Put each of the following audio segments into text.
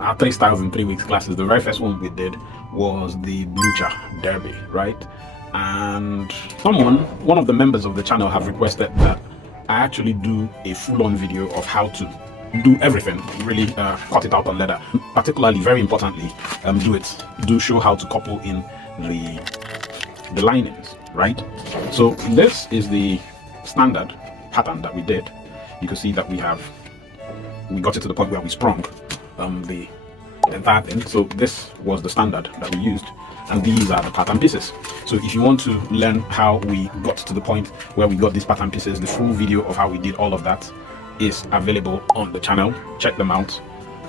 our 3 styles in 3 weeks classes. The very first one we did was the Blucher Derby, right? And one of the members of the channel have requested that I actually do a full-on video of how to do everything, really cut it out on leather. Particularly, very importantly, do show how to couple in the linings, right? So this is the standard pattern that we did. You can see that we got it to the point where we sprung the entire thing. So this was the standard that we used, and these are the pattern pieces. So if you want to learn how we got to the point where we got these pattern pieces, the full video of how we did all of that is available on the channel. Check them out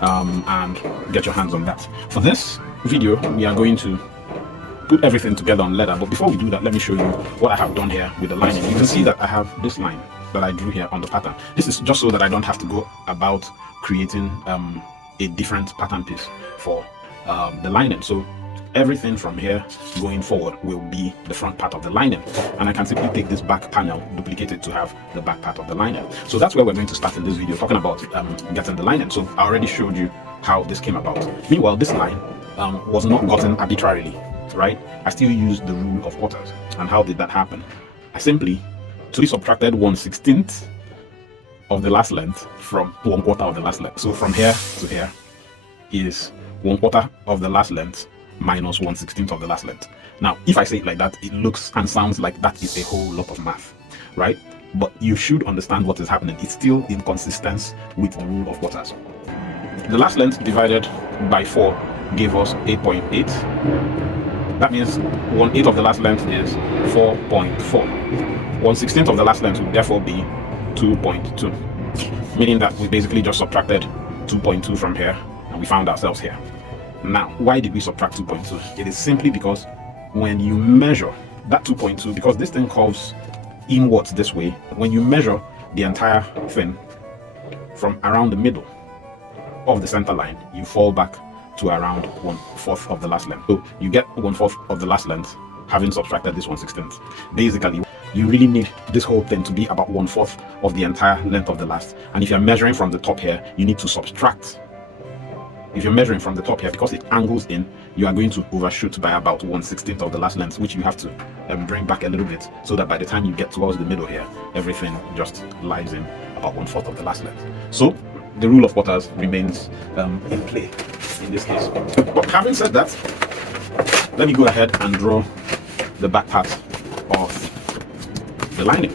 and get your hands on that. For this video, we are going to put everything together on leather, but before we do that, let me show you what I have done here with the lining. You can see that I have this line that I drew here on the pattern. This is just so that I don't have to go about creating a different pattern piece for the lining. So everything from here going forward will be the front part of the lining, and I can simply take this back panel, duplicate it to have the back part of the lining. So that's where we're going to start in this video, talking about getting the lining. So I already showed you how this came about. Meanwhile, this line was not gotten arbitrarily, right? I still used the rule of quarters. And how did that happen? I simply subtracted 1/16 of the last length from 1/4 of the last length. So from here to here is 1/4 of the last length minus 1/16 of the last length. Now, if I say it like that, it looks and sounds like that is a whole lot of math, right? But you should understand what is happening. It's still in consistence with the rule of quarters. The last length divided by 4 gave us 8.8. That means 1/8 of the last length is 4.4. 1/16 of the last length would therefore be 2.2, meaning that we basically just subtracted 2.2 from here and we found ourselves here. Now, why did we subtract 2.2? It is simply because when you measure that 2.2, because this thing curves inwards this way, when you measure the entire thing from around the middle of the center line, you fall back to around 1/4 of the last length. So you get 1/4 of the last length having subtracted this 1/16. Basically, you really need this whole thing to be about 1/4 of the entire length of the last. And if you're measuring from the top here, you need to subtract. If you're measuring from the top here, because it angles in, you are going to overshoot by about 1/16 of the last length, which you have to bring back a little bit, so that by the time you get towards the middle here, everything just lies in about 1/4 of the last length. So the rule of quarters remains in play in this case. But having said that, let me go ahead and draw the back part of the lining.